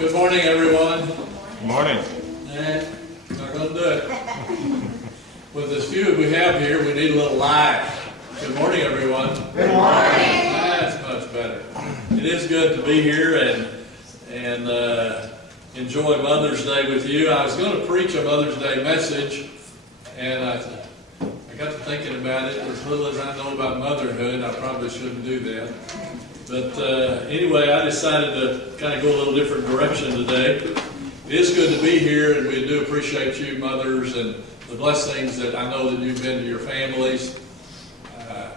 Good morning, everyone. Good morning. Not going to do it. With as few as we have here, we need a little live. Good morning, everyone. Good morning. That's much better. It is good to be here and enjoy Mother's Day with you. I was going to preach a Mother's Day message, and I got to thinking about it. As little as I know about motherhood, I probably shouldn't do that. But anyway, I decided to kind of go a little different direction today. It is good to be here, and we do appreciate you, mothers, and the blessings that I know that you've been to your families.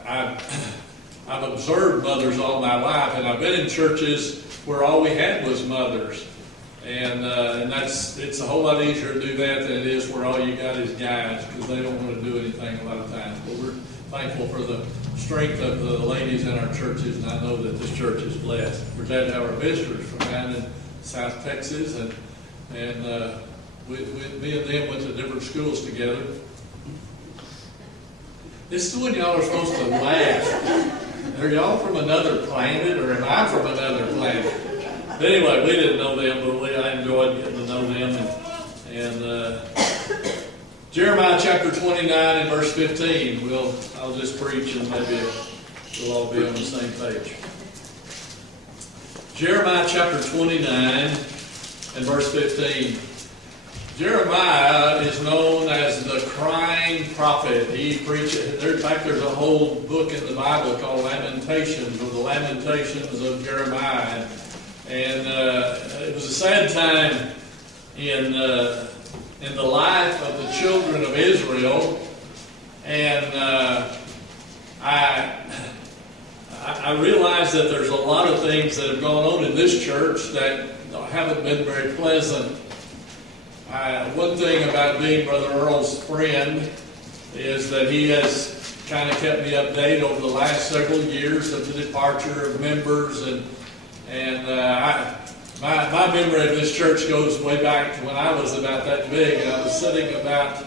I've observed mothers all my life, and I've been in churches where all we had was mothers. And it's a whole lot easier to do that than it is where all you got is guys, because they don't want to do anything a lot of times. But we're thankful for the strength of the ladies in our churches, and I know that this church is blessed. We're glad to have our visitors from down in South Texas, and me and them went to different schools together. This is when y'all are supposed to laugh. Are y'all from another planet, or am I from another planet? But anyway, we didn't know them, but I enjoyed getting to know them. And Jeremiah chapter 29 and verse 15. I'll just preach, and maybe we'll all be on the same page. Jeremiah chapter 29 and verse 15. Jeremiah is known as the crying prophet. He preaches. In fact, there's a whole book in the Bible called Lamentations, or the Lamentations of Jeremiah. And it was a sad time in the life of the children of Israel. And I realize that there's a lot of things that have gone on in this church that haven't been very pleasant. One thing about being Brother Earl's friend is that he has kind of kept me updated over the last several years of the departure of members, and my memory of this church goes way back to when I was about that big, and I was sitting about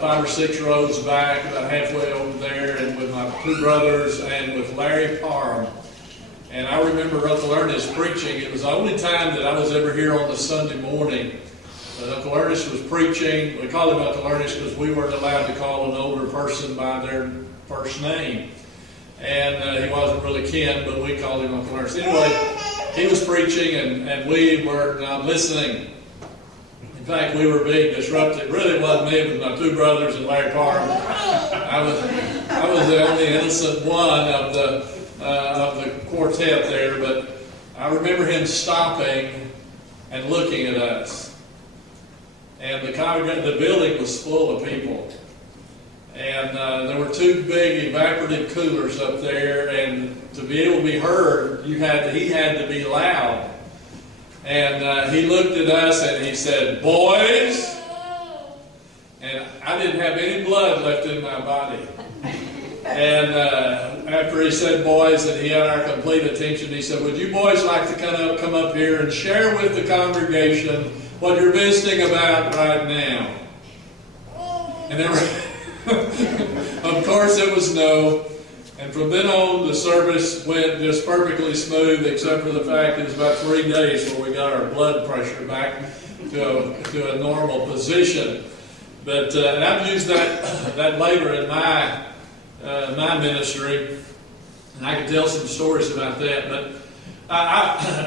5 or 6 rows back, about halfway over there, and with my 2 brothers and with Larry Parham. And I remember Uncle Ernest preaching. It was the only time that I was ever here on the Sunday morning. Uncle Ernest was preaching. We called him Uncle Ernest because we weren't allowed to call an older person by their first name. And he wasn't really kin, but we called him Uncle Ernest. Anyway, he was preaching, and we were listening. In fact, we were being disrupted. It really wasn't me, it was my 2 brothers and Larry Parham. I was the only innocent one of the quartet there, but I remember him stopping and looking at us. And the building was full of people. And there were 2 big evaporative coolers up there, and to be able to be heard, he had to be loud. And he looked at us and he said, "Boys," and I didn't have any blood left in my body. And after he said "boys" and he had our complete attention, he said, "Would you boys like to come up here and share with the congregation what you're visiting about right now?" And there were of course it was no. And from then on, the service went just perfectly smooth, except for the fact it was about 3 days before we got our blood pressure back to a normal position. But and I've used that later in my ministry, and I can tell some stories about that. But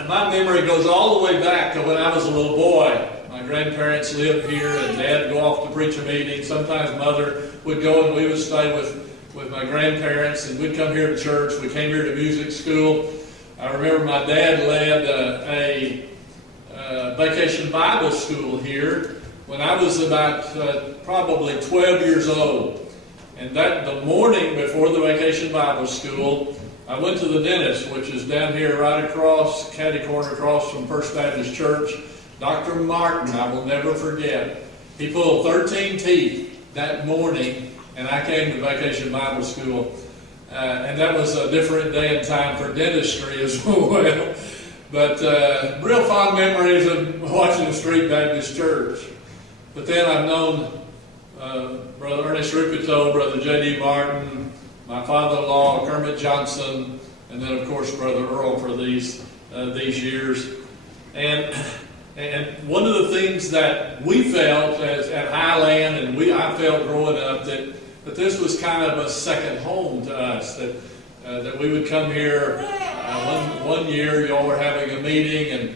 my memory goes all the way back to when I was a little boy. My grandparents lived here, and Dad would go off to preach a meeting. Sometimes Mother would go, and we would stay with my grandparents, and we'd come here to church. We came here to music school. I remember my dad led a vacation Bible school here when I was about probably 12 years old. And that the morning before the vacation Bible school, I went to the dentist, which is down here right across, catty corner across from First Baptist Church. Dr. Martin, I will never forget. He pulled 13 teeth that morning, and I came to Vacation Bible School. And that was a different day and time for dentistry as well. But real fond memories of Washington Street Baptist Church. But then I've known Brother Ernest Rupito, Brother J.D. Martin, my father-in-law, Kermit Johnson, and then, of course, Brother Earl for these years. And one of the things that we felt at Highland, and I felt growing up, that this was kind of a second home to us, that we would come here. One year, y'all were having a meeting, and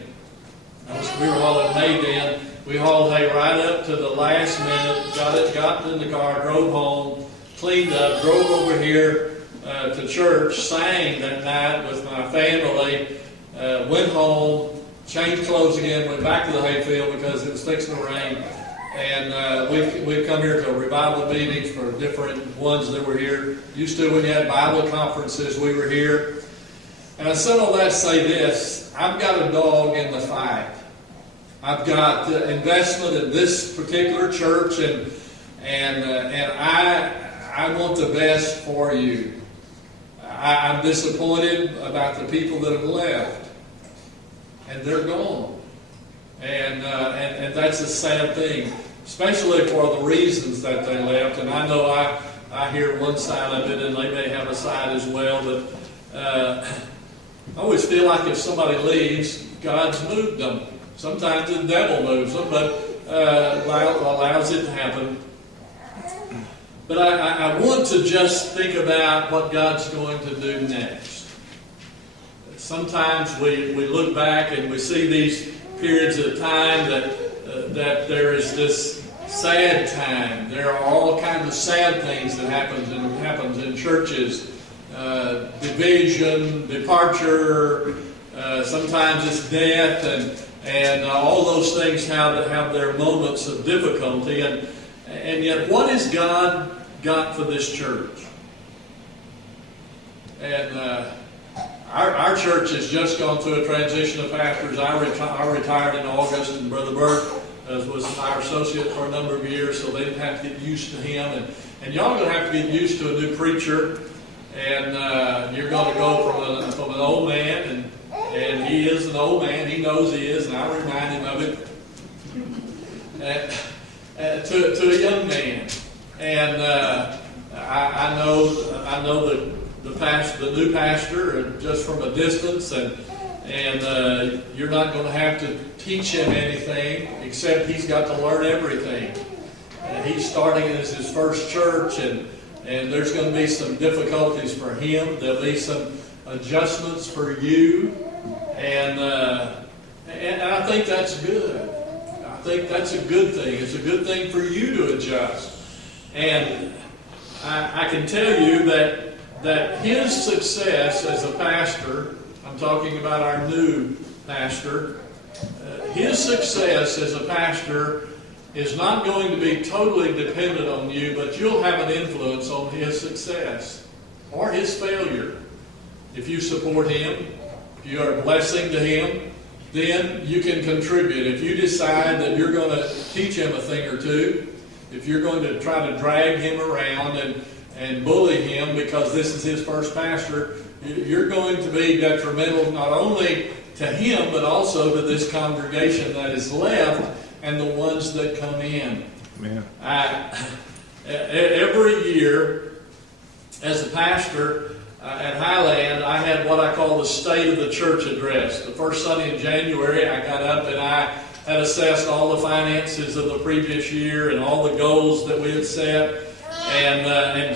we were all at May then. We hauled hay right up to the last minute, got in the car, drove home, cleaned up, drove over here to church, sang that night with my family, went home, changed clothes again, went back to the hayfield because it was fixing to rain. And we've come here to revival meetings for different ones that were here. Used to, when you had Bible conferences, we were here. And I said all that to say this: I've got a dog in the fight. I've got investment in this particular church, and I want the best for you. I'm disappointed about the people that have left, and they're gone, and that's a sad thing, especially for the reasons that they left. And I know I hear one side of it, and they may have a side as well, but I always feel like if somebody leaves, God's moved them. Sometimes the devil moves them, but allows it to happen. But I want to just think about what God's going to do next. Sometimes we look back and we see these periods of time that there is this sad time. There are all kinds of sad things that happens in churches. Division, departure, sometimes it's death, and all those things have their moments of difficulty. And yet, what has God got for this church? And our church has just gone through a transition of pastors. I retired in August, and Brother Bert was our associate for a number of years, so they didn't have to get used to him. And y'all are going to have to get used to a new preacher. And you're going to go from an old man, and he is an old man. He knows he is, and I remind him of it. To a young man, and I know the new pastor just from a distance, and you're not going to have to teach him anything except he's got to learn everything. And he's starting as his first church, and there's going to be some difficulties for him. There'll be some adjustments for you, and I think that's good. I think that's a good thing. It's a good thing for you to adjust. And I can tell you that his success as a pastor, I'm talking about our new pastor, his success as a pastor is not going to be totally dependent on you, but you'll have an influence on his success or his failure. If you support him, if you are a blessing to him, then you can contribute. If you decide that you're going to teach him a thing or two, if you're going to try to drag him around and bully him because this is his first pastor, you're going to be detrimental not only to him, but also to this congregation that is left and the ones that come in. Every year, as a pastor at Highland, I had what I call the State of the Church address. The first Sunday in January, I got up and I had assessed all the finances of the previous year and all the goals that we had set, and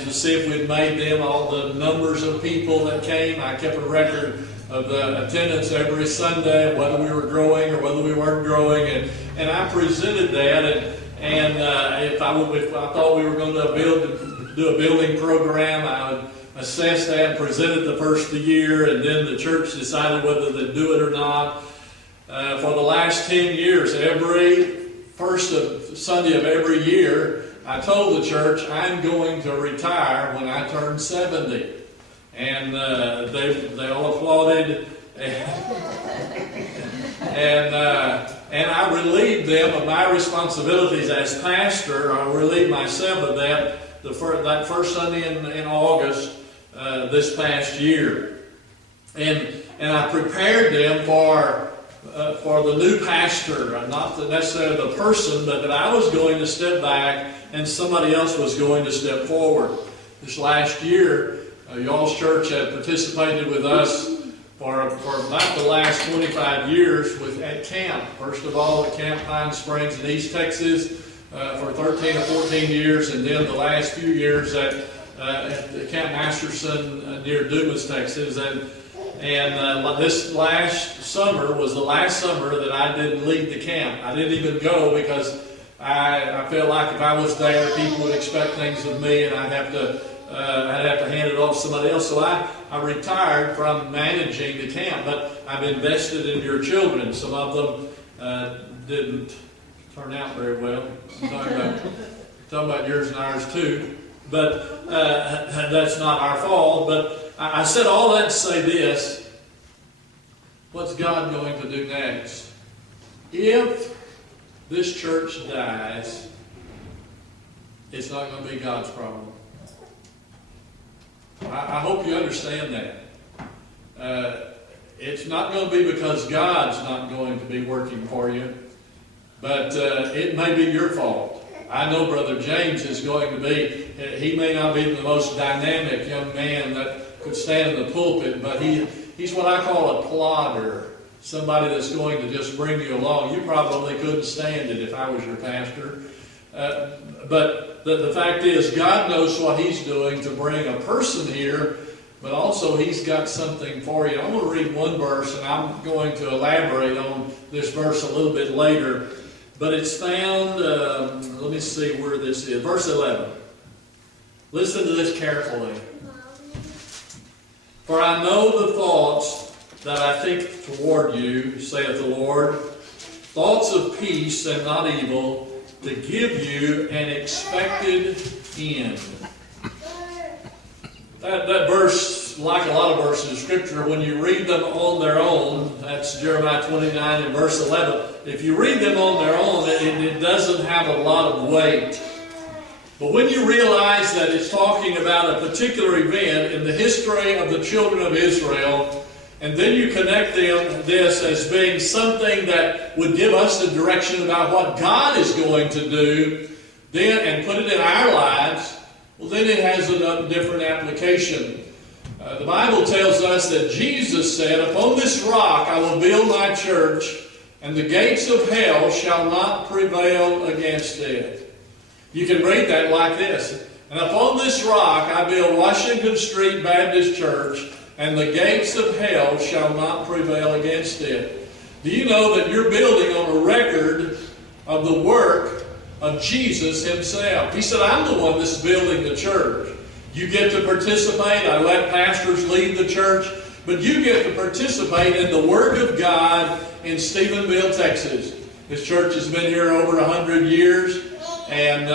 to see if we'd made them, all the numbers of people that came. I kept a record of the attendance every Sunday, whether we were growing or whether we weren't growing, and I presented that, and if I thought we were going to do a building program, I would assess that, present it the first of the year, and then the church decided whether they'd do it or not. For the last 10 years, every first of Sunday of every year, I told the church, I'm going to retire when I turn 70. And they all applauded, and I relieved them of my responsibilities as pastor. I relieved myself of that that first Sunday in August this past year, and I prepared them for the new pastor, not necessarily the person, but that I was going to step back and somebody else was going to step forward. This last year, y'all's church had participated with us for about the last 25 years at camp. First of all, at Camp Pine Springs in East Texas for 13 or 14 years, and then the last few years at Camp Masterson near Dumas, Texas. And this last summer was the last summer that I didn't lead the camp. I didn't even go because I felt like if I was there, people would expect things of me, and I'd have to hand it off to somebody else. So I retired from managing the camp, but I've invested in your children. Some of them didn't turn out very well. I'm talking about yours and ours too. But that's not our fault. But I said all that to say this. What's God going to do next? If this church dies, it's not going to be God's problem. I hope you understand that. It's not going to be because God's not going to be working for you, but it may be your fault. I know Brother James is going to be, he may not be the most dynamic young man that could stand in the pulpit, but he's what I call a plodder. Somebody that's going to just bring you along. You probably couldn't stand it if I was your pastor. But the fact is, God knows what He's doing to bring a person here, but also He's got something for you. I'm going to read one verse, and I'm going to elaborate on this verse a little bit later. But it's found, let me see where this is. Verse 11. Listen to this carefully. For I know the thoughts that I think toward you, saith the Lord, thoughts of peace and not evil, to give you an expected end. That verse, like a lot of verses in Scripture, when you read them on their own, that's Jeremiah 29 and verse 11, if you read them on their own, it doesn't have a lot of weight. But when you realize that it's talking about a particular event in the history of the children of Israel, and then you connect this as being something that would give us the direction about what God is going to do, then and put it in our lives, well, then it has a different application. The Bible tells us that Jesus said, upon this rock I will build my church, and the gates of hell shall not prevail against it. You can read that like this. And upon this rock I build Washington Street Baptist Church, and the gates of hell shall not prevail against it. Do you know that you're building on a record of the work of Jesus Himself? He said, I'm the one that's building the church. You get to participate. I let pastors lead the church. But you get to participate in the Word of God in Stephenville, Texas. This church has been here over 100 years. And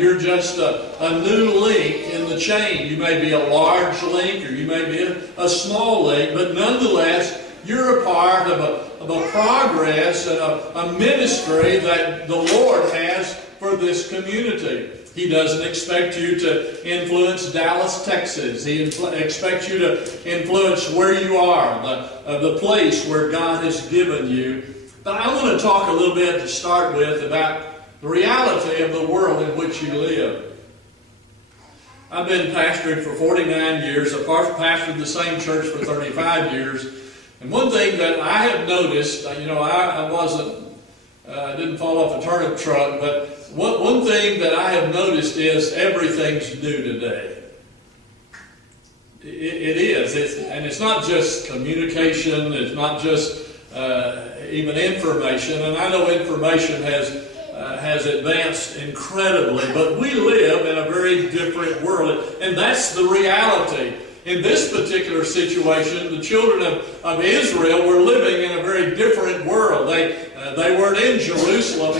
you're just a new link in the chain. You may be a large link or you may be a small link, but nonetheless, you're a part of a progress and a ministry that the Lord has for this community. He doesn't expect you to influence Dallas, Texas. He expects you to influence where you are, the place where God has given you. But I want to talk a little bit to start with about the reality of the world in which you live. I've been pastoring for 49 years. I've pastored the same church for 35 years. And one thing that I have noticed, I didn't fall off a turnip truck, but one thing that I have noticed is everything's new today. It is. And it's not just communication. It's not just even information. And I know information has advanced incredibly, but we live in a very different world, and that's the reality. In this particular situation, the children of Israel were living in a very different world. They weren't in Jerusalem.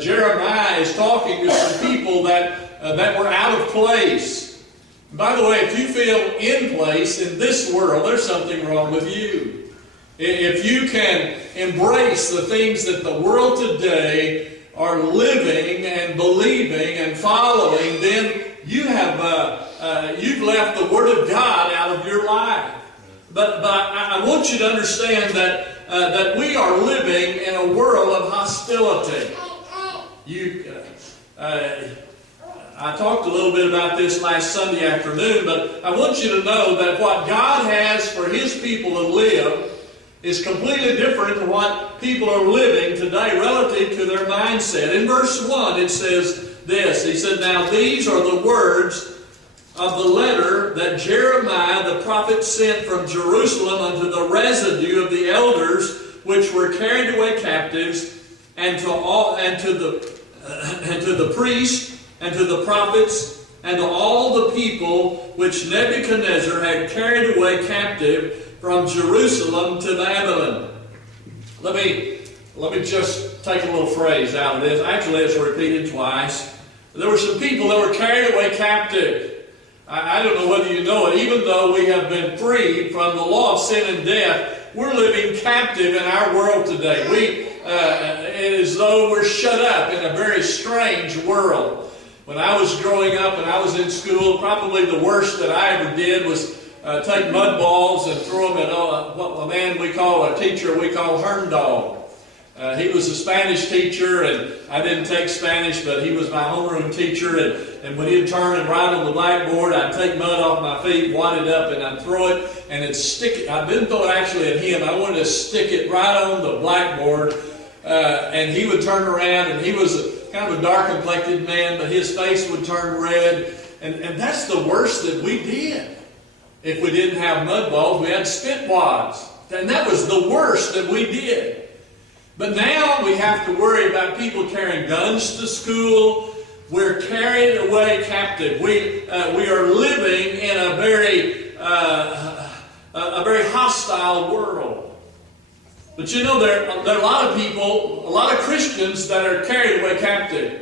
Jeremiah is talking to some people that were out of place. And by the way, if you feel in place in this world, there's something wrong with you. If you can embrace the things that the world today are living and believing and following, then you've left the Word of God out of your life. But I want you to understand that we are living in a world of hostility. I talked a little bit about this last Sunday afternoon, but I want you to know that what God has for His people to live is completely different to what people are living today relative to their mindset. In verse 1 it says this. He said, "Now these are the words of the letter that Jeremiah the prophet sent from Jerusalem unto the residue of the elders which were carried away captives, and to the priests, and to the prophets, and to all the people which Nebuchadnezzar had carried away captive from Jerusalem to Babylon." Let me just take a little phrase out of this. Actually, it's repeated twice. There were some people that were carried away captive. I don't know whether you know it. Even though we have been freed from the law of sin and death, we're living captive in our world today. It is as though we're shut up in a very strange world. When I was growing up and I was in school, probably the worst that I ever did was take mud balls and throw them at what a man a teacher we call Herndog. He was a Spanish teacher, and I didn't take Spanish, but he was my homeroom teacher. And when he'd turn and write on the blackboard, I'd take mud off my feet, wad it up, and I'd throw it, and it'd stick it. I didn't throw it actually at him. I wanted to stick it right on the blackboard. And he would turn around, and he was kind of a dark-complected man, but his face would turn red. And that's the worst that we did. If we didn't have mud balls, we had spit wads. And that was the worst that we did. But now we have to worry about people carrying guns to school. We're carried away captive. We are living in a very hostile world. But you know, there are a lot of people, a lot of Christians that are carried away captive.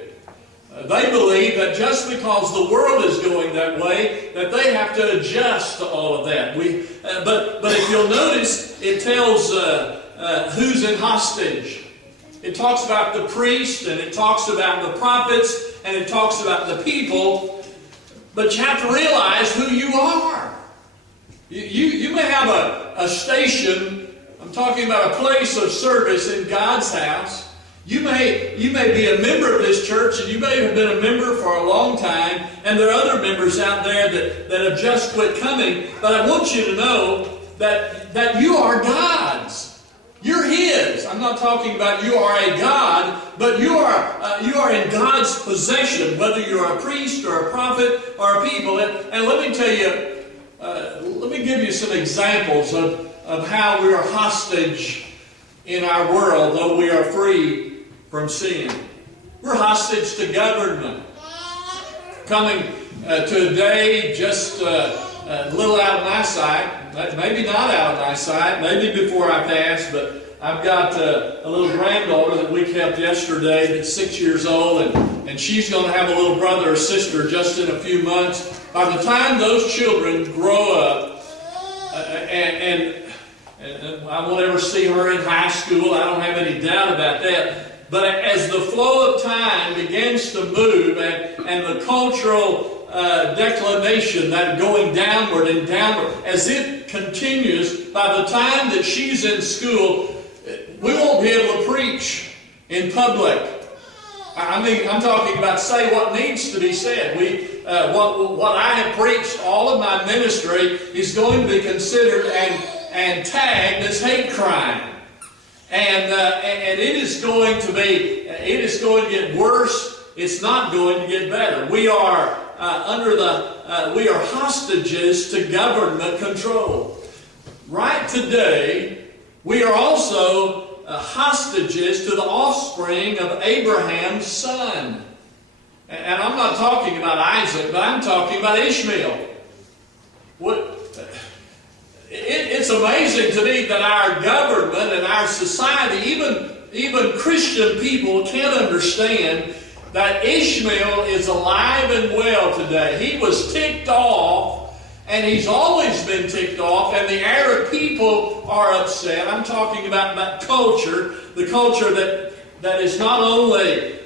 They believe that just because the world is going that way, that they have to adjust to all of that. But if you'll notice, it tells who's in hostage. It talks about the priest, and it talks about the prophets, and it talks about the people. But you have to realize who you are. You may have a station. I'm talking about a place of service in God's house. You may be a member of this church, and you may have been a member for a long time, and there are other members out there that have just quit coming. But I want you to know that you are God's. You're His. I'm not talking about you are a God, but you are in God's possession, whether you're a priest or a prophet or a people. And let me tell you, let me give you some examples of how we are hostage in our world, though we are free from sin. We're hostage to government. Coming to a day just a little out of my sight, maybe not out of my sight, maybe before I pass, but I've got a little granddaughter that we kept yesterday that's 6 years old, and she's going to have a little brother or sister just in a few months. By the time those children grow up, and I won't ever see her in high school, I don't have any doubt about that. But as the flow of time begins to move and the cultural declination, that going downward and downward, as it continues, by the time that she's in school, we won't be able to preach in public. I mean, I'm talking about say what needs to be said. What I have preached, all of my ministry is going to be considered and tagged as hate crime. And it is going to get worse. It's not going to get better. We are we are hostages to government control. Right today, we are also hostages to the offspring of Abraham's son. And I'm not talking about Isaac, but I'm talking about Ishmael. It's amazing to me that our government and our society, even Christian people, can't understand that Ishmael is alive and well today. He was ticked off, and he's always been ticked off, and the Arab people are upset. I'm talking about that culture, the culture that is not only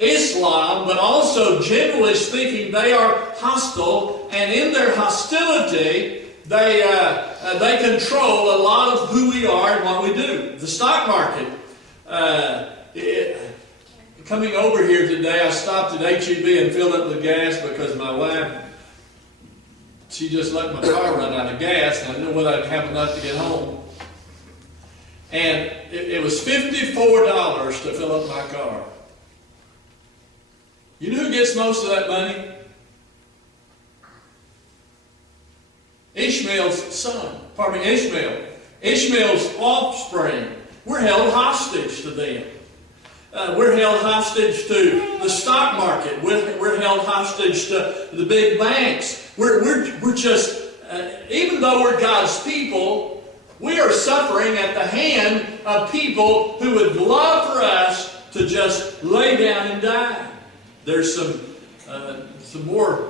Islam, but also, generally speaking, they are hostile, and in their hostility, they control a lot of who we are and what we do. The stock market. Coming over here today, I stopped at HEB and filled up the gas because my wife, she just let my car run out of gas, and I didn't know whether I'd have enough to get home. And it was $54 to fill up my car. You know who gets most of that money? Ishmael's son. Pardon me, Ishmael. Ishmael's offspring. We're held hostage to them. We're held hostage to the stock market. We're held hostage to the big banks. We're just, even though we're God's people, we are suffering at the hand of people who would love for us to just lay down and die. There's some more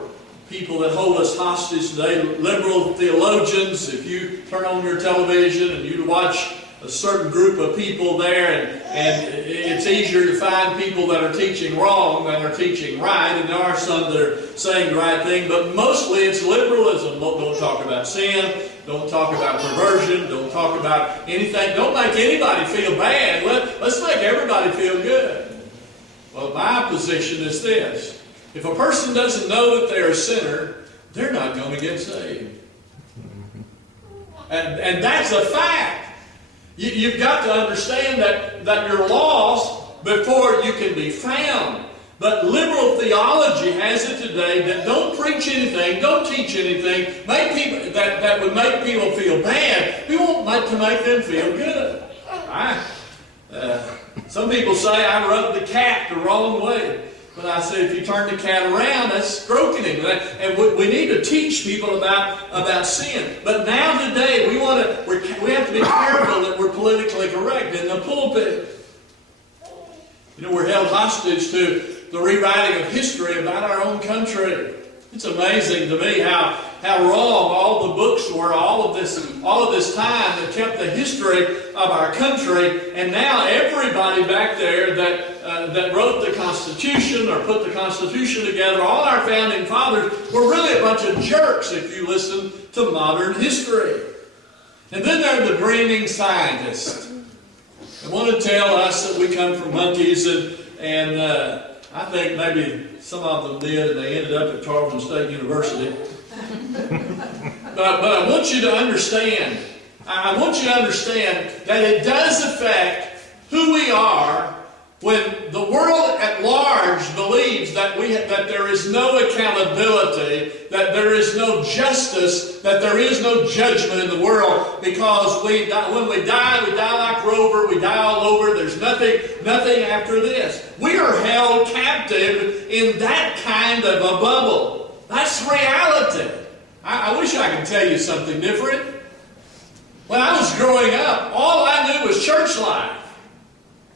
people that hold us hostage today. Liberal theologians. If you turn on your television and you watch a certain group of people there, and it's easier to find people that are teaching wrong than are teaching right, and there are some that are saying the right thing, but mostly it's liberalism. Don't talk about sin, don't talk about perversion, don't talk about anything, don't make anybody feel bad. Let's make everybody feel good. Well, my position is this: if a person doesn't know that they're a sinner, they're not going to get saved. And that's a fact. You've got to understand that you're lost before you can be found. But liberal theology has it today that don't preach anything, don't teach anything, make people that would make people feel bad. We want to make them feel good. Some people say I rubbed the cat the wrong way. But I say, if you turn the cat around, that's stroking him. And we need to teach people about sin. But now today, we have to be careful that we're politically correct in the pulpit. You know, we're held hostage to the rewriting of history about our own country. It's amazing to me how wrong all the books were, all of this time that kept the history of our country, and now everybody back there that wrote the Constitution or put the Constitution together, all our founding fathers were really a bunch of jerks if you listen to modern history. And then there are the dreaming scientists. They want to tell us that we come from monkeys, and I think maybe some of them did, and they ended up at Tarleton State University. But I want you to understand, that it does affect who we are when the world at large believes that there is no accountability, that there is no justice, that there is no judgment in the world, because when we die like Rover, we die all over, there's nothing after this. We are held captive in that kind of a bubble. That's reality. I wish I could tell you something different. When I was growing up, all I knew was church life.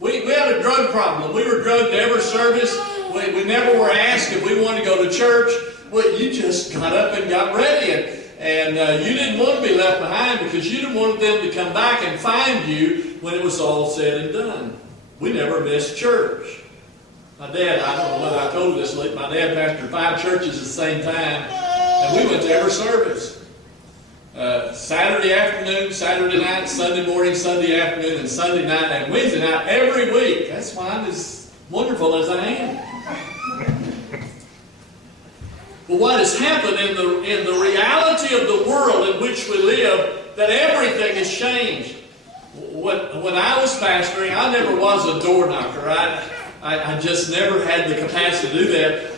We had a drug problem. We were drugged to every service. We never were asked if we wanted to go to church. Well, you just got up and got ready. And you didn't want to be left behind because you didn't want them to come back and find you when it was all said and done. We never missed church. My dad, I don't know whether I told you this, my dad pastored 5 churches at the same time. And we went to every service. Saturday afternoon, Saturday night, Sunday morning, Sunday afternoon, and Sunday night, and Wednesday night every week. That's why I'm as wonderful as I am. But what has happened in the reality of the world in which we live, that everything has changed. When I was pastoring, I never was a door knocker. I just never had the capacity to do that.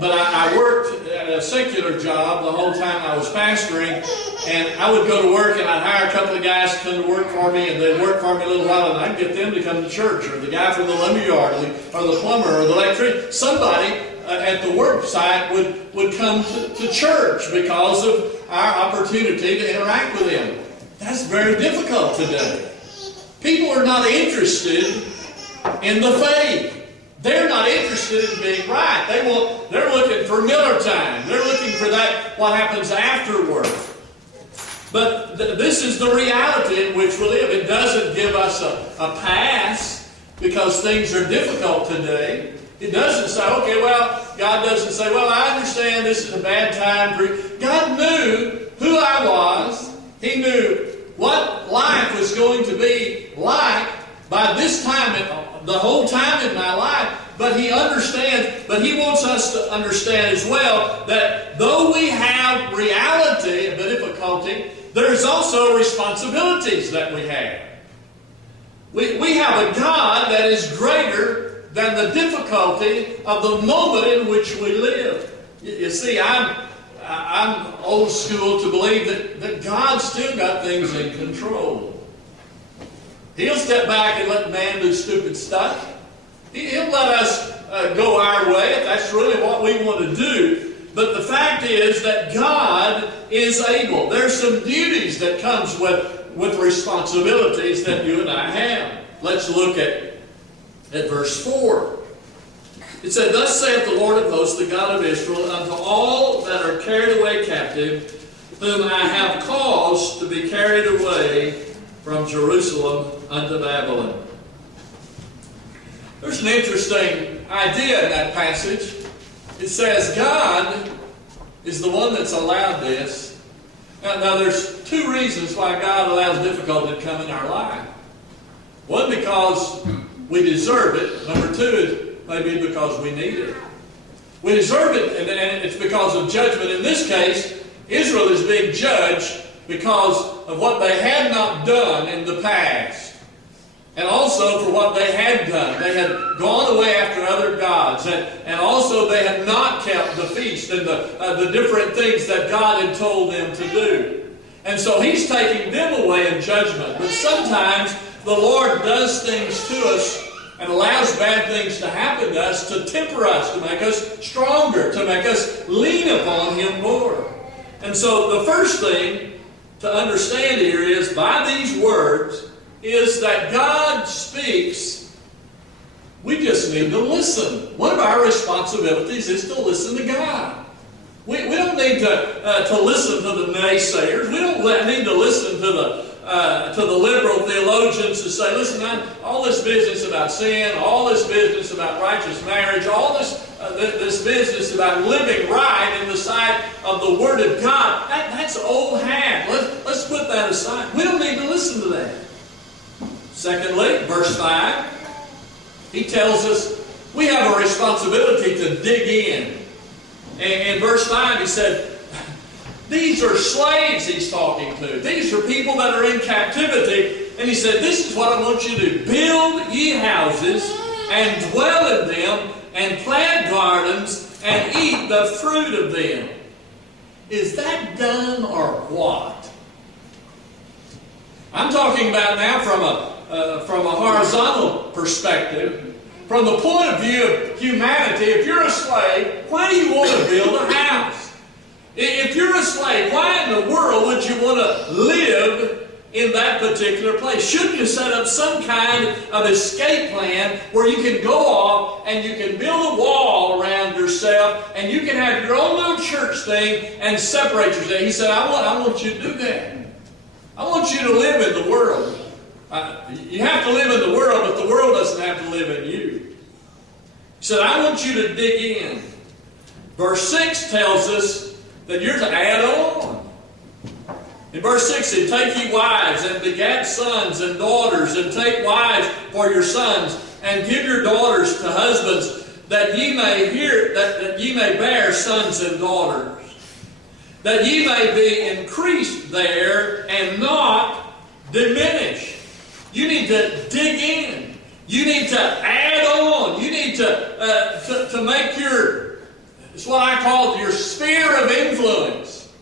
But I worked at a secular job the whole time I was pastoring, and I would go to work and I'd hire a couple of guys to come to work for me, and they'd work for me a little while, and I'd get them to come to church, or the guy from the lumberyard, or the plumber, or the electrician. Somebody at the work site would come to church because of our opportunity to interact with them. That's very difficult today. People are not interested in the faith. They're not interested in being right. They're looking for Miller time. They're looking for what happens afterward. But this is the reality in which we live. It doesn't give us a pass because things are difficult today. It doesn't say, okay, well, God doesn't say, well, I understand this is a bad time for you. God knew who I was. He knew what life was going to be like by this time, the whole time in my life. But He understands, but He wants us to understand as well that though we have reality and difficulty, there's also responsibilities that we have. We have a God that is greater than the difficulty of the moment in which we live. You see, I'm old school to believe that God's still got things in control. He'll step back and let man do stupid stuff. He'll let us go our way if that's really what we want to do. But the fact is that God is able. There's some duties that comes with responsibilities that you and I have. Let's look at verse 4. It said, "Thus saith the Lord of hosts, the God of Israel, unto all that are carried away captive, whom I have caused to be carried away from Jerusalem unto Babylon." There's an interesting idea in that passage. It says God is the one that's allowed this. Now there's two reasons why God allows difficulty to come in our life. One, because we deserve it. Number two is maybe because we need it. We deserve it, and it's because of judgment. In this case, Israel is being judged because of what they had not done in the past. And also for what they had done. They had gone away after other gods. And also they had not kept the feast and the different things that God had told them to do. And so He's taking them away in judgment. But sometimes the Lord does things to us and allows bad things to happen to us to temper us, to make us stronger, to make us lean upon Him more. And so the first thing to understand here is, by these words, is that God speaks. We just need to listen. One of our responsibilities is to listen to God. We don't need to listen to the naysayers. We don't need to listen to the liberal theologians who say, listen, all this business about sin, all this business about righteous marriage, all this business about living right in the sight of the Word of God, that's old hat. Let's put that aside. We don't need to listen to that. Secondly, verse 5, he tells us we have a responsibility to dig in. And in verse 5 he said, these are slaves he's talking to. These are people that are in captivity. And he said, this is what I want you to do. Build ye houses and dwell in them and plant gardens and eat the fruit of them. Is that done or what? I'm talking about now from a horizontal perspective. From the point of view of humanity, if you're a slave, why do you want to build a house? If you're a slave, why in the world would you want to live in that particular place? Shouldn't you set up some kind of escape plan where you can go off and you can build a wall around yourself and you can have your own little church thing and separate yourself? He said, I want you to do that. I want you to live in the world. You have to live in the world, but the world doesn't have to live in you. He said, I want you to dig in. Verse 6 tells us that you're to add on. In verse 6, it said, take ye wives, and begat sons and daughters, and take wives for your sons, and give your daughters to husbands, that ye may bear sons and daughters, that ye may be increased there and not diminished. You need to dig in. You need to add on. You need to make it's what I call your sphere of influence.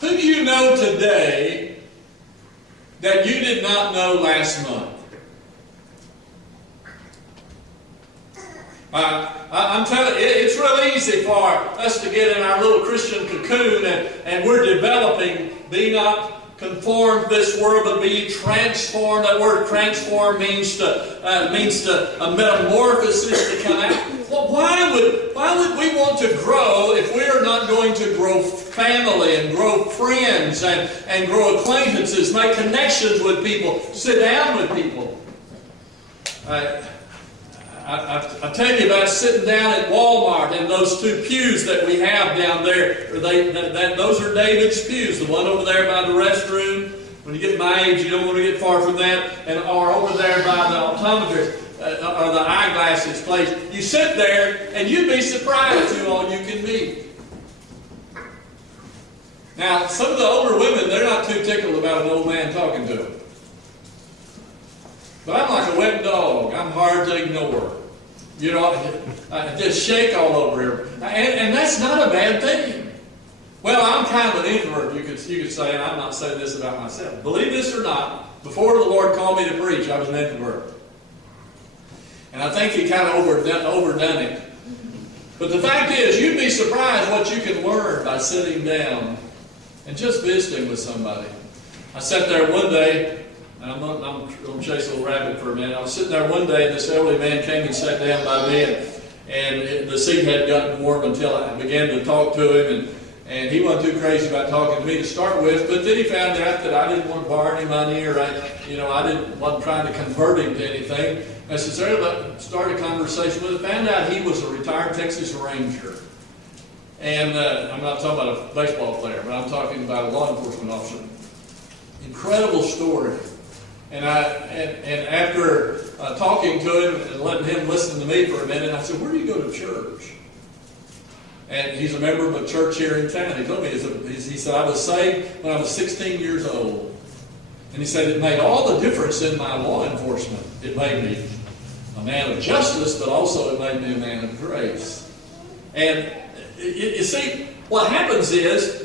Who do you know today that you did not know last month? I'm telling you, it's real easy for us to get in our little Christian cocoon and we're developing. Be not conformed to this world, but be ye transformed. That word transform means a metamorphosis to come out. Well, why would we want to grow if we are not going to grow family and grow friends and grow acquaintances, make connections with people, sit down with people? I tell you about sitting down at Walmart in those two pews that we have down there. Those are David's pews. The one over there by the restroom. When you get my age, you don't want to get far from that. Or over there by the optometrist or the eyeglasses place. You sit there and you'd be surprised who all you can meet. Now, some of the older women, they're not too tickled about an old man talking to them. But I'm like a wet dog. I'm hard to ignore. You know, I just shake all over here. And that's not a bad thing. Well, I'm kind of an introvert, you could say, and I'm not saying this about myself. Believe this or not, before the Lord called me to preach, I was an introvert. And I think He kind of overdone it. But the fact is, you'd be surprised what you can learn by sitting down and just visiting with somebody. I sat there one day, and I'm going to chase a little rabbit for a minute. I was sitting there one day, and this elderly man came and sat down by me, and the seat had gotten warm until I began to talk to him, and he wasn't too crazy about talking to me to start with, but then he found out that I didn't want to borrow any money, or wasn't trying to convert him to anything. I started a conversation with him, found out he was a retired Texas Ranger. And I'm not talking about a baseball player, but I'm talking about a law enforcement officer. Incredible story. And after talking to him and letting him listen to me for a minute, I said, "Where do you go to church?" And he's a member of a church here in town. He told me, he said, "I was saved when I was 16 years old." And he said, "It made all the difference in my law enforcement. It made me a man of justice, but also it made me a man of grace." And you see, what happens is,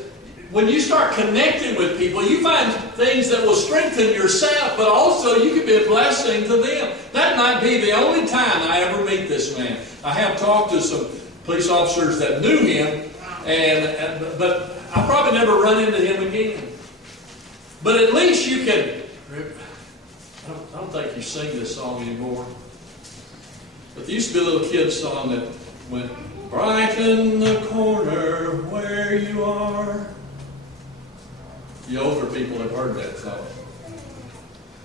when you start connecting with people, you find things that will strengthen yourself, but also you can be a blessing to them. That might be the only time I ever meet this man. I have talked to some police officers that knew him, but I probably never run into him again. But at least you can, I don't think you sing this song anymore, but there used to be a little kid's song that went, "Brighten the corner where you are." The older people have heard that song.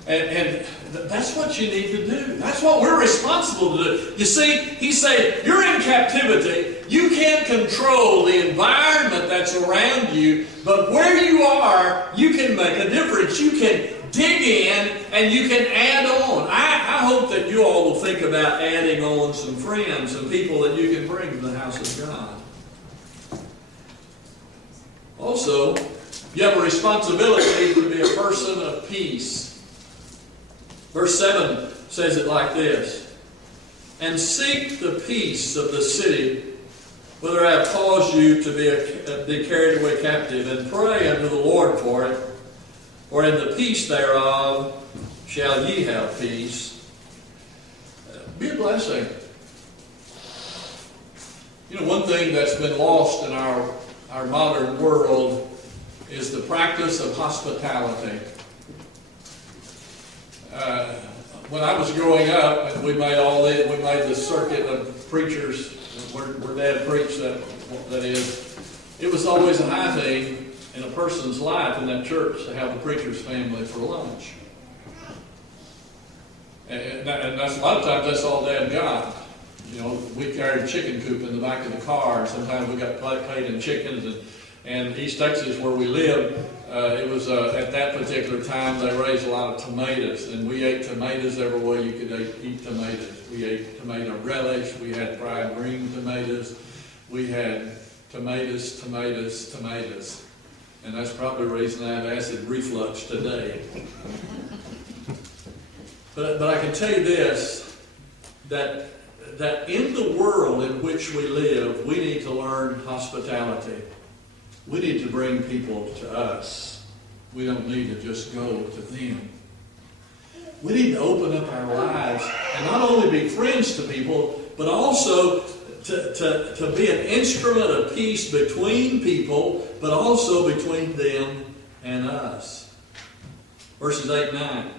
And that's what you need to do. That's what we're responsible to do. You see, he said, you're in captivity. You can't control the environment that's around you, but where you are, you can make a difference. You can dig in and you can add on. I hope that you all will think about adding on some friends and people that you can bring to the house of God. Also, you have a responsibility to be a person of peace. Verse 7 says it like this: "And seek the peace of the city, whither I have caused you to be carried away captive, and pray unto the Lord for it, for in the peace thereof shall ye have peace." Be a blessing. You know, one thing that's been lost in our modern world is the practice of hospitality. When I was growing up, and we made the circuit of preachers where Dad preached. That is, it was always a high thing in a person's life in that church to have the preacher's family for lunch. And that's a lot of times that's all Dad got. You know, we carried a chicken coop in the back of the car, and sometimes we got paid in chickens. And East Texas, where we lived, it was at that particular time they raised a lot of tomatoes, and we ate tomatoes every way you could eat tomatoes. We ate tomato relish. We had fried green tomatoes. We had tomatoes, and that's probably the reason I have acid reflux today. But I can tell you this, that in the world in which we live, we need to learn hospitality. We need to bring people to us. We don't need to just go to them. We need to open up our lives and not only be friends to people, but also to be an instrument of peace between people, but also between them and us. Verses 8 and 9.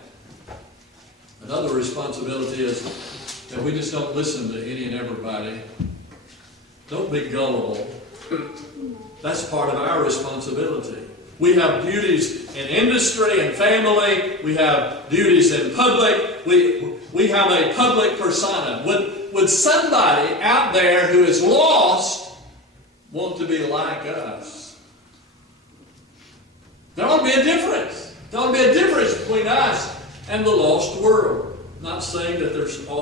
Another responsibility is that we just don't listen to any and everybody. Don't be gullible. That's part of our responsibility. We have duties in industry and family. We have duties in public. We have a public persona. Would somebody out there who is lost want to be like us? There ought to be a difference. There ought to be a difference between us and the lost world. I'm not saying that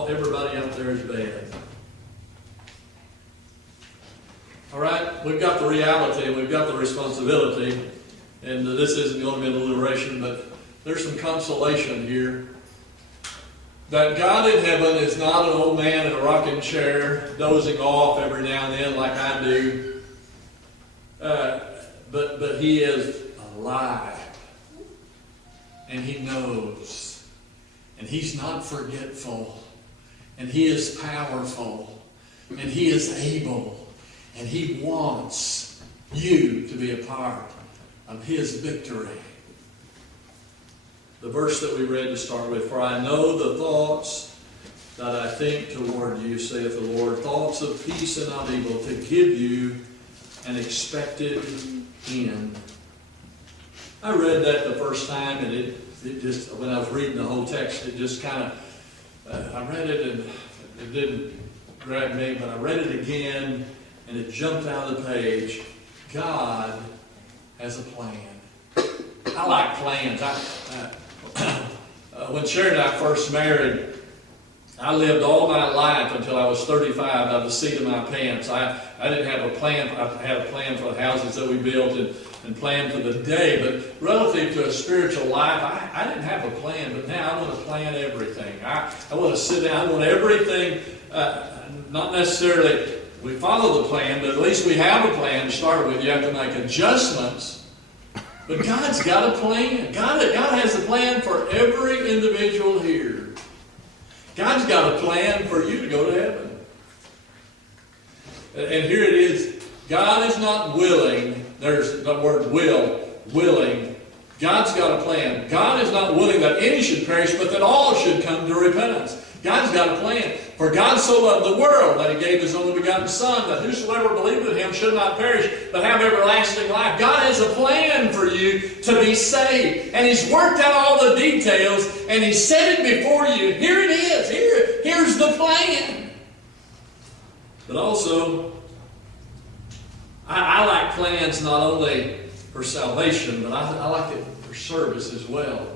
everybody out there is bad. All right, we've got the reality and we've got the responsibility, and this isn't going to be an alliteration, but there's some consolation here. that God in heaven is not an old man in a rocking chair dozing off every now and then like I do. But He is alive. And He knows. And He's not forgetful. And He is powerful. And He is able. And He wants you to be a part of His victory. The verse that we read to start with, for I know the thoughts that I think toward you, saith the Lord, thoughts of peace and not evil, to give you an expected end. I read that the first time, and it just, when I was reading the whole text, it just kind of, I read it and it didn't grab me, but I read it again, and it jumped out of the page. God has a plan. I like plans. When Sherry and I first married, I lived all my life until I was 35 by the seat of my pants. I didn't have a plan. I had a plan for the houses that we built and planned for the day. But relative to a spiritual life, I didn't have a plan. But now I want to plan everything. I want to sit down. I want everything, not necessarily we follow the plan, but at least we have a plan to start with. You have to make adjustments. But God's got a plan. God has a plan for every individual here. God's got a plan for you to go to heaven. And here it is. God is not willing. There's the word will, willing. God's got a plan. God is not willing that any should perish, but that all should come to repentance. God's got a plan. For God so loved the world that He gave His only begotten Son, that whosoever believed in Him should not perish, but have everlasting life. God has a plan for you to be saved. And He's worked out all the details, and He set it before you. Here it is. Here's the plan. But also, I like plans not only for salvation, but I like it for service as well.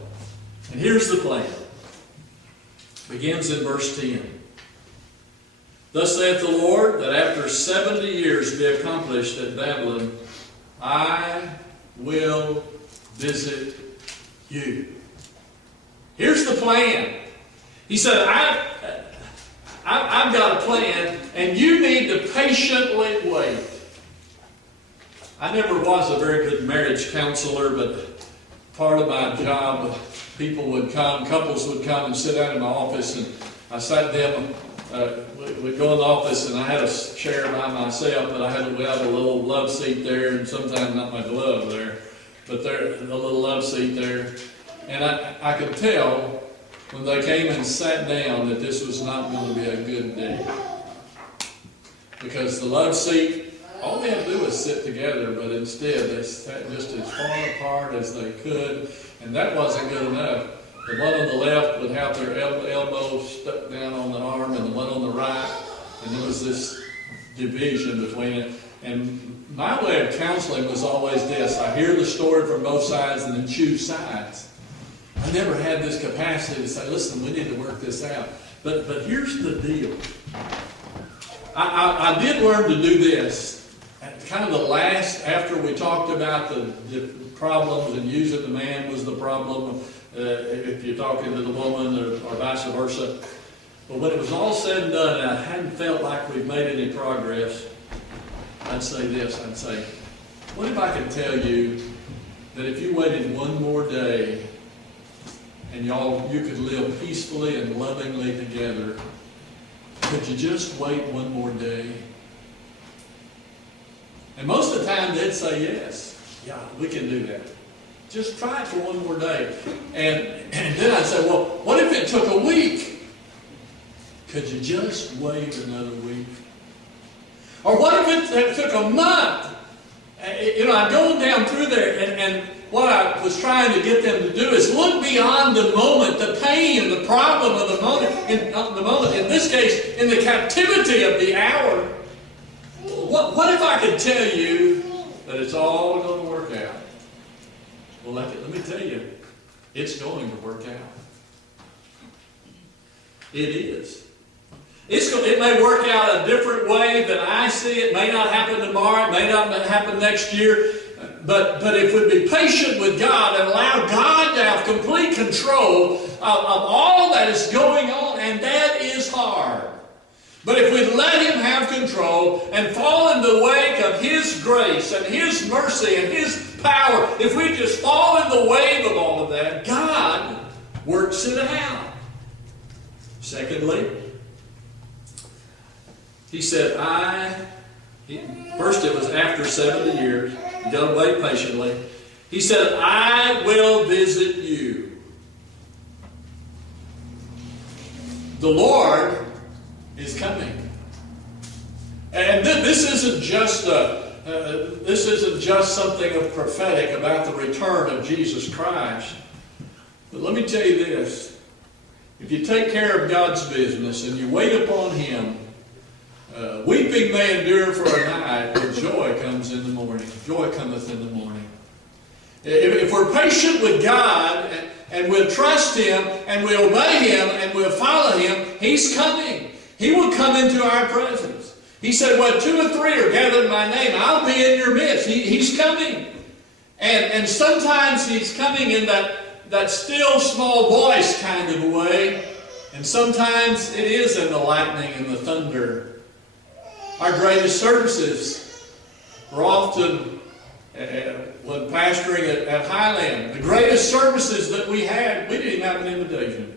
And here's the plan. Begins in verse 10. Thus saith the Lord, that after 70 years be accomplished at Babylon, I will visit you. Here's the plan. He said, I've got a plan, and you need to patiently wait. I never was a very good marriage counselor, but part of my job, people would come, couples would come and sit down in my office, and I sat them, we'd go in the office, and I had a chair by myself, but we had a little love seat there, and sometimes not my glove there, but there, a little love seat there. And I could tell when they came and sat down that this was not going to be a good day. Because the love seat, all they had to do was sit together, but instead they sat just as far apart as they could, and that wasn't good enough. The one on the left would have their elbows stuck down on the arm, and the one on the right, and there was this division between it. And my way of counseling was always this: I hear the story from both sides and then choose sides. I never had this capacity to say, listen, we need to work this out. But here's the deal. I did learn to do this. Kind of the last, after we talked about the problems and using the man was the problem, if you're talking to the woman or vice versa. But when it was all said and done, and I hadn't felt like we've made any progress, I'd say this. I'd say, what if I could tell you that if you waited one more day and you could live peacefully and lovingly together, could you just wait one more day? And most of the time they'd say yes. Yeah, we can do that. Just try it for one more day. And then I'd say, well, what if it took a week? Could you just wait another week? Or what if it took a month? I'm going down through there, and what I was trying to get them to do is look beyond the moment, the pain, the problem of the moment. In this case, in the captivity of the hour. What if I could tell you that it's all going to work out? Well, let me tell you, it's going to work out. It is. It may work out a different way than I see it. It may not happen tomorrow. It may not happen next year. But if we'd be patient with God and allow God to have complete control of all that is going on, and that is hard. But if we let Him have control and fall in the wake of His grace and His mercy and His power, if we just fall in the wave of all of that, God works it out. Secondly, He said, first it was after 70 years, you got to wait patiently. He said, I will visit you. The Lord is coming. And this isn't just something of prophetic about the return of Jesus Christ. But let me tell you this. If you take care of God's business and you wait upon Him, weeping may endure for a night, but joy comes in the morning. Joy cometh in the morning. If we're patient with God and we'll trust Him and we'll obey Him and we'll follow Him, He's coming. He will come into our presence. He said, well, 2 or 3 are gathered in my name, I'll be in your midst. He's coming. And sometimes He's coming in that still small voice kind of way. And sometimes it is in the lightning and the thunder. Our greatest services were often, when pastoring at Highland, the greatest services that we had, we didn't have an invitation.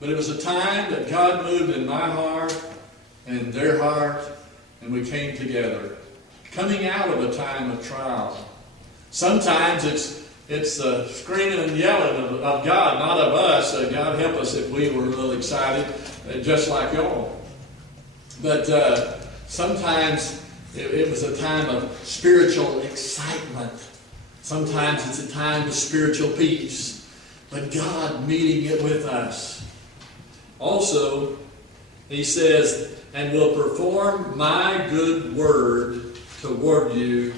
But it was a time that God moved in my heart and in their heart, and we came together, coming out of a time of trial. Sometimes it's screaming and yelling of God, not of us. God help us if we were a little excited, just like y'all. But sometimes it was a time of spiritual excitement. Sometimes it's a time of spiritual peace. But God meeting it with us. Also, He says, and will perform my good word toward you.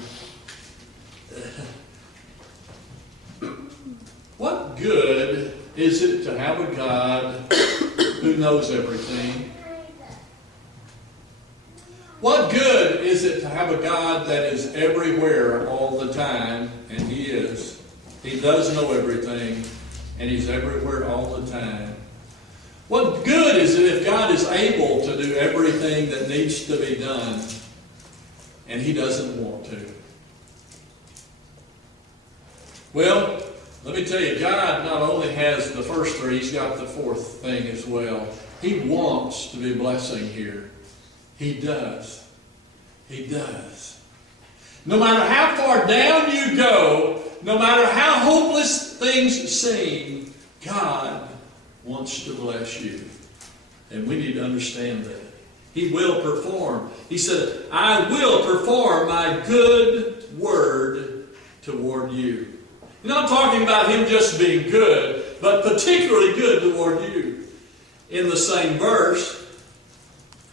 What good is it to have a God who knows everything? What good is it to have a God that is everywhere all the time? And He is. He does know everything, and He's everywhere all the time. What good is it if God is able to do everything that needs to be done, and He doesn't want to? Well, let me tell you, God not only has the first 3, He's got the 4th thing as well. He wants to be blessing here. He does. He does. No matter how far down you go, no matter how hopeless things seem, God wants to bless you. And we need to understand that. He will perform. He said, I will perform my good word toward you. You know, I'm talking about Him just being good, but particularly good toward you. In the same verse,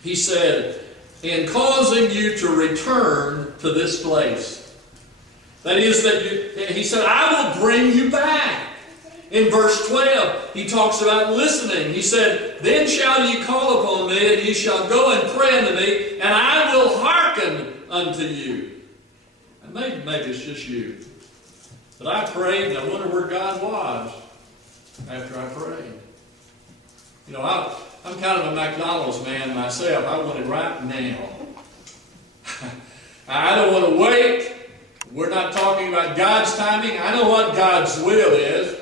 He said, in causing you to return to this place. That is, He said, I will bring you back. In verse 12, He talks about listening. He said, then shall ye call upon me, and ye shall go and pray unto me, and I will hearken unto you. And maybe it's just you. But I prayed, and I wonder where God was after I prayed. You know, I'm kind of a McDonald's man myself. I want it right now. I don't want to wait. We're not talking about God's timing. I know what God's will is.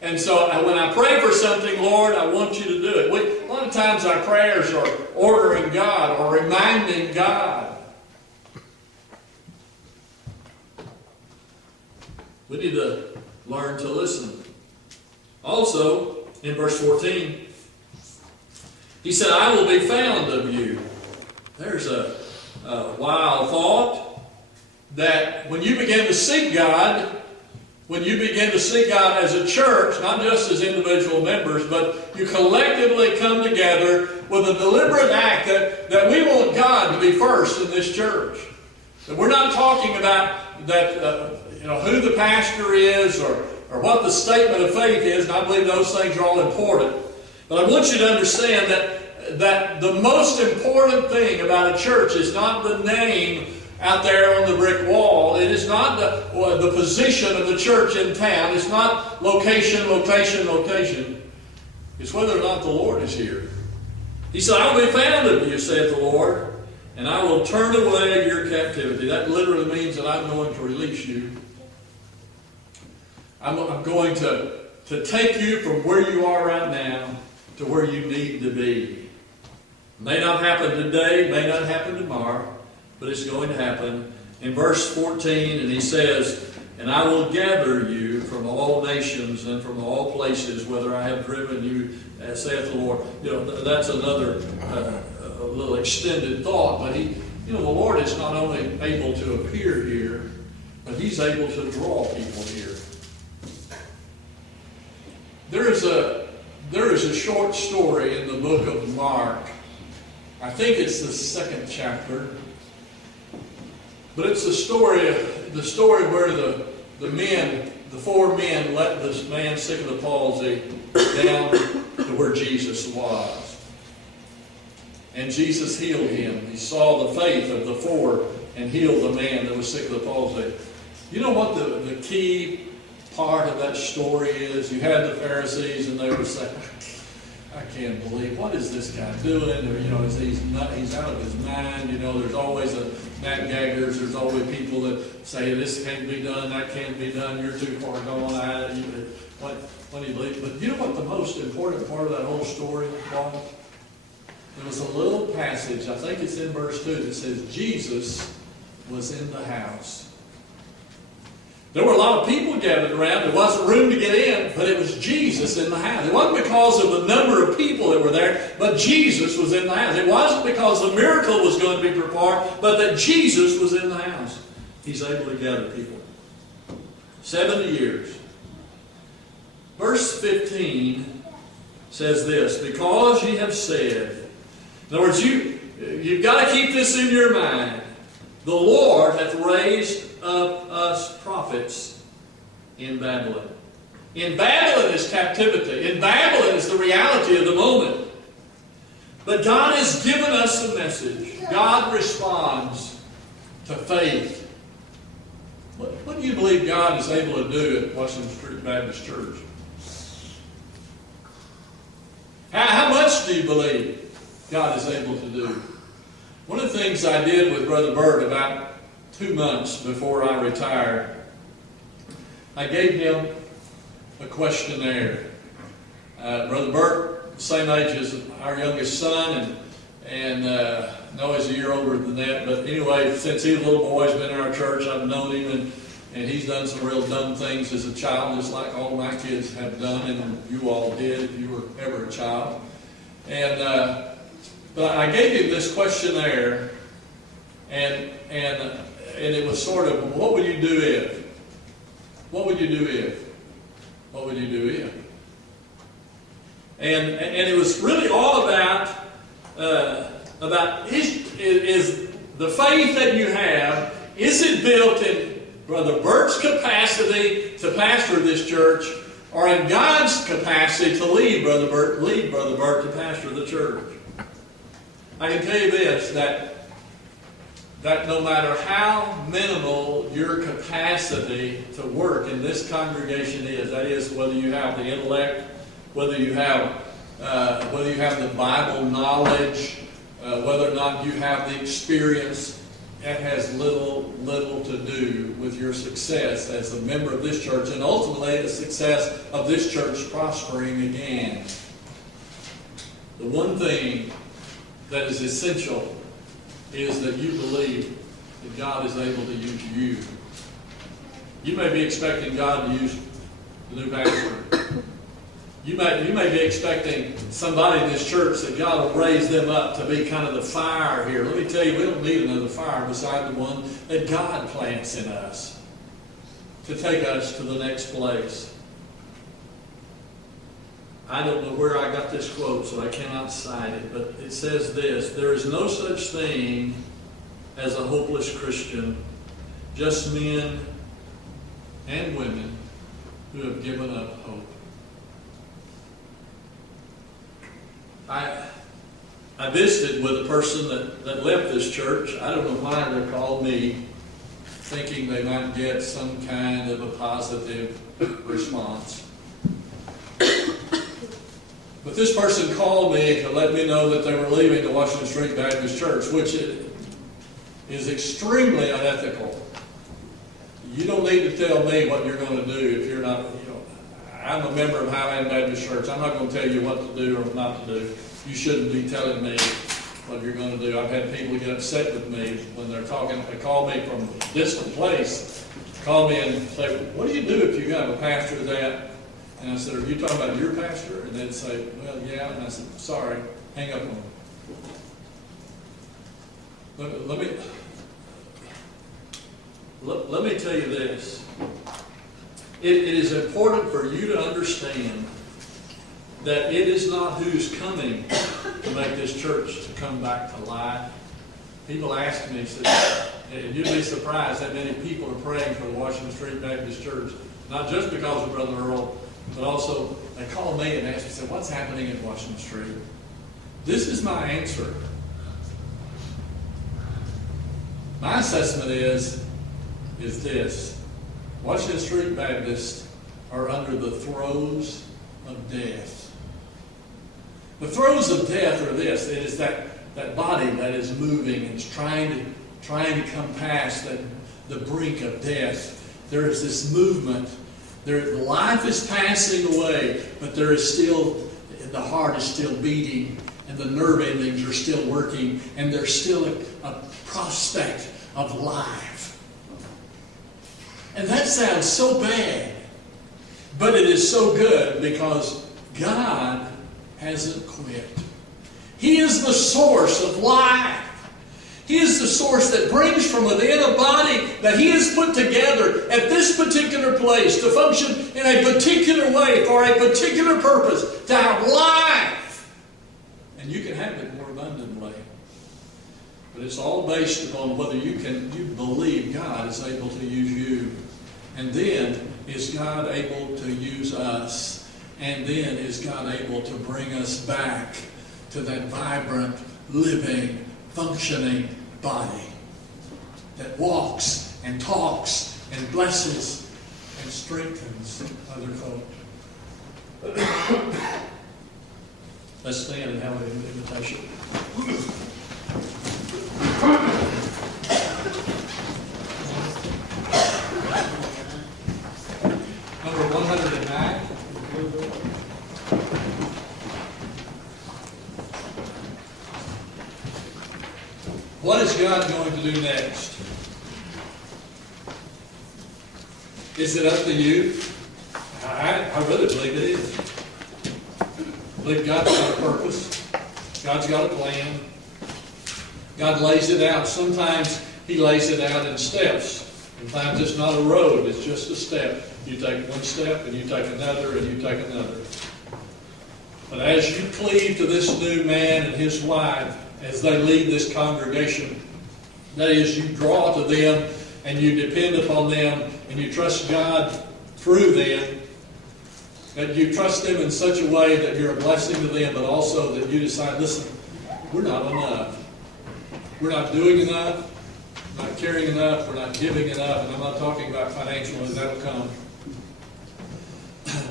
And so when I pray for something, Lord, I want you to do it. A lot of times our prayers are ordering God or reminding God. We need to learn to listen. Also, in verse 14, He said, I will be found of you. There's a wild thought that when you begin to seek God, when you begin to seek God as a church, not just as individual members, but you collectively come together with a deliberate act that we want God to be first in this church. That we're not talking about that, who the pastor is or what the statement of faith is, and I believe those things are all important. But I want you to understand that the most important thing about a church is not the name out there on the brick wall. It is not the position of the church in town. It's not location. It's whether or not the Lord is here. He said, I will be found of you, saith the Lord, and I will turn away your captivity. That literally means that I'm going to release you. I'm going to take you from where you are right now to where you need to be. May not happen today, may not happen tomorrow, but it's going to happen. In verse 14, and he says, and I will gather you from all nations and from all places, whether I have driven you, as saith the Lord. That's another a little extended thought, but the Lord is not only able to appear here, but He's able to draw people here. There is a short story in the book of Mark. I think it's the 2nd chapter. But it's the story where the 4 men let this man sick of the palsy down to where Jesus was. And Jesus healed him. He saw the faith of the 4 and healed the man that was sick of the palsy. You know what the key part of that story is? You had the Pharisees, and they were saying, I can't believe, what is this guy doing? Or, he's out of his mind. There's always Matt Gaggers. There's always people that say this can't be done, that can't be done. You're too far gone. What do you believe? But you know what the most important part of that whole story was? There was a little passage, I think it's in verse 2, that says Jesus was in the house. There were a lot of people gathered around. There wasn't room to get in, but it was Jesus in the house. It wasn't because of the number of people that were there, but Jesus was in the house. It wasn't because the miracle was going to be performed, but that Jesus was in the house. He's able to gather people. 70 years. Verse 15 says this, because ye have said, in other words, you've got to keep this in your mind. The Lord hath raised up us prophets in Babylon. In Babylon is captivity. In Babylon is the reality of the moment. But God has given us a message. God responds to faith. What do you believe God is able to do at Washington Street Baptist Church? How much do you believe God is able to do? One of the things I did with Brother Bert about 2 months before I retired, I gave him a questionnaire. Brother Bert, the same age as our youngest son, and no, he's a year older than that. But anyway, since he was a little boy, he's been in our church. I've known him, and he's done some real dumb things as a child, just like all my kids have done, and you all did if you were ever a child. But I gave him this questionnaire, and it was sort of, what would you do if? What would you do if? What would you do if? And it was really all about is the faith that you have, is it built in Brother Bert's capacity to pastor this church, or in God's capacity to lead Brother Bert to pastor the church? I can tell you this, that no matter how minimal your capacity to work in this congregation is, that is, whether you have the intellect, whether you have the Bible knowledge, whether or not you have the experience, it has little to do with your success as a member of this church, and ultimately the success of this church prospering again. The one thing that is essential is that you believe that God is able to use you. You may be expecting God to use the new pastor. You may be expecting somebody in this church that God will raise them up to be kind of the fire here. Let me tell you, we don't need another fire beside the one that God plants in us to take us to the next place. I don't know where I got this quote, so I cannot cite it, but it says this: there is no such thing as a hopeless Christian, just men and women who have given up hope. I visited with a person that left this church. I don't know why they called me, thinking they might get some kind of a positive response. But this person called me to let me know that they were leaving the Washington Street Baptist Church, which is extremely unethical. You don't need to tell me what you're going to do if you're not, I'm a member of Highland Baptist Church. I'm not going to tell you what to do or not to do. You shouldn't be telling me what you're going to do. I've had people get upset with me when they're talking. They call me from a distant place, call me and say, what do you do if you have a pastor that? And I said, are you talking about your pastor? And they'd say, well, yeah. And I said, sorry, hang up on me. Let me tell you this. It is important for you to understand that it is not who's coming to make this church to come back to life. People ask me, and you'd be surprised that many people are praying for the Washington Street Baptist Church, not just because of Brother Earl, but also they call me and ask me, say, what's happening at Washington Street? This is my answer. My assessment is this. Washington Street Baptists are under the throes of death. The throes of death are this. It is that body that is moving and is trying to come past the brink of death. There is this movement. Life is passing away, but there is still, the heart is still beating, and the nerve endings are still working, and there's still a prospect of life. And that sounds so bad, but it is so good because God hasn't quit. He is the source of life. He is the source that brings from within a body that He has put together at this particular place to function in a particular way for a particular purpose, to have life. And you can have it more abundantly. But it's all based upon whether you believe God is able to use you. And then, is God able to use us? And then, is God able to bring us back to that vibrant, living, functioning body that walks and talks and blesses and strengthens other folk? Let's stand and have an invitation. Number 109. What is God going to do next? Is it up to you? I really believe it is. I believe God's got a purpose. God's got a plan. God lays it out. Sometimes He lays it out in steps. Sometimes it's not a road, it's just a step. You take one step, and you take another, and you take another. But as you cleave to this new man and his wife, as they lead this congregation, that is, you draw to them, and you depend upon them, and you trust God through them, that you trust them in such a way that you're a blessing to them, but also that you decide, listen, we're not enough. We're not doing enough. We're not caring enough. We're not giving enough. And I'm not talking about financially. That'll come.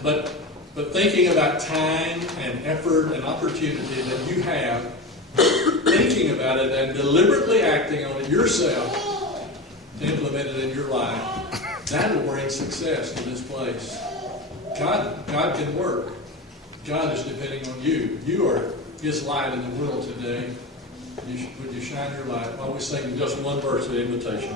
But thinking about time and effort and opportunity that you have, thinking about it and deliberately acting on it yourself to implement it in your life, that will bring success to this place. God can work. God is depending on you. You are His light in the world today. Would you shine your light while we sing just one verse of the invitation?